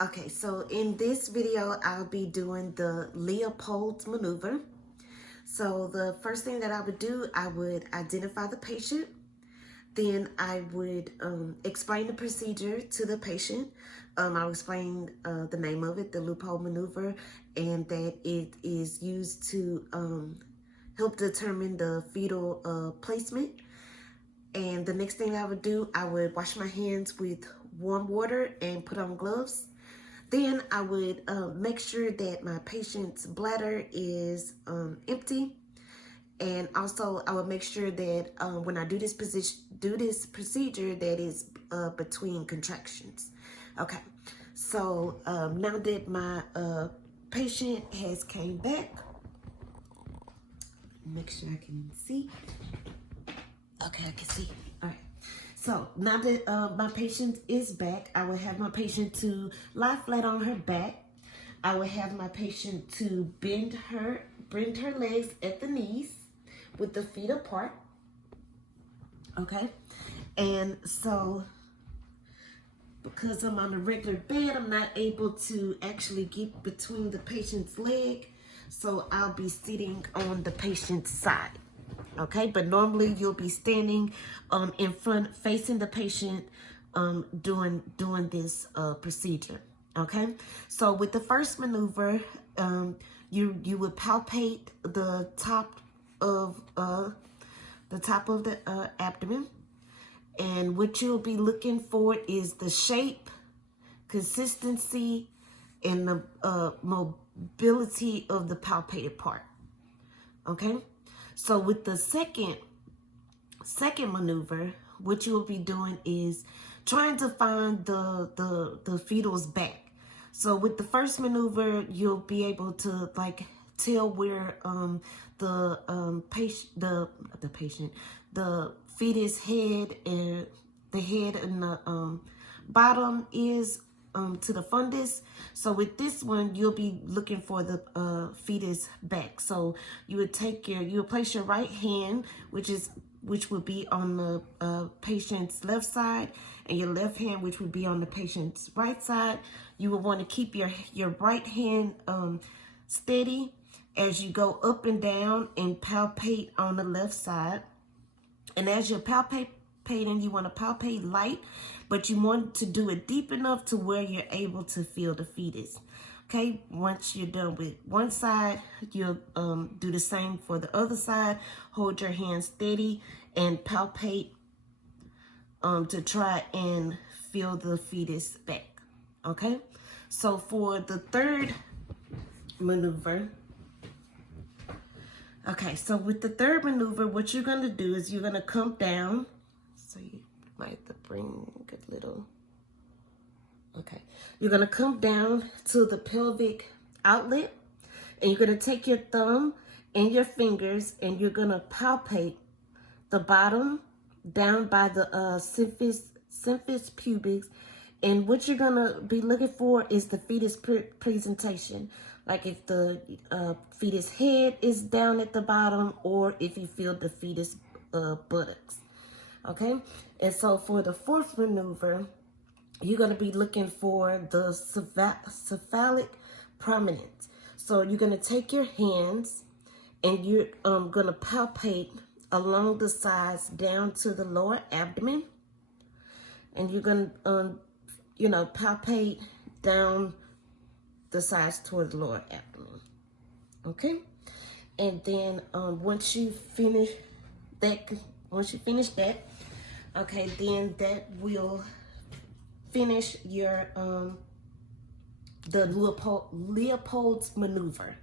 Okay, so in this video, I'll be doing the Leopolds maneuver. So the first thing that I would do, I would identify the patient. Then I would explain the procedure to the patient. I'll explain the name of it, the Leopolds maneuver, and that it is used to help determine the fetal placement. And the next thing I would do, I would wash my hands with warm water and put on gloves. Then I would make sure that my patient's bladder is empty, and also I would make sure that when I do this procedure, that is between contractions. Okay, so now that my patient has came back, make sure I can see. Okay, I can see. All right. So now that my patient is back, I will have my patient to lie flat on her back. I will have my patient to bend her legs at the knees with the feet apart. Okay. And so because I'm on a regular bed, I'm not able to actually get between the patient's leg. So I'll be sitting on the patient's side. Okay, but normally you'll be standing in front, facing the patient, doing this procedure. Okay, so with the first maneuver, you would palpate the top of the abdomen, and what you'll be looking for is the shape, consistency, and the mobility of the palpated part. Okay. So with the second maneuver, what you will be doing is trying to find the fetal's back. So with the first maneuver, you'll be able to tell where the fetus head and the head and the bottom is to the fundus. So with this one, you'll be looking for the fetus back. So you would place your right hand, which would be on the patient's left side, and your left hand, which would be on the patient's right side. You would want to keep your right hand steady as you go up and down and palpate on the left side. And as you're palpating, you want to palpate light, but you want to do it deep enough to where you're able to feel the fetus. Okay, once you're done with one side, you'll do the same for the other side. Hold your hand steady and palpate to try and feel the fetus back. Okay, so for the third maneuver, okay, so with the third maneuver, what you're going to do is you're going to come down. So you might have to bring a little. Okay, you're going to come down to the pelvic outlet, and you're going to take your thumb and your fingers, and you're going to palpate the bottom down by the symphysis pubis. And what you're going to be looking for is the fetus presentation. Like if the fetus head is down at the bottom, or if you feel the fetus buttocks. Okay, and so for the fourth maneuver, you're going to be looking for the cephalic prominence. So you're going to take your hands and you're going to palpate along the sides down to the lower abdomen. And you're going to, palpate down the sides toward the lower abdomen. Okay? And then once you finish that, okay, then that will finish your the Leopolds maneuver.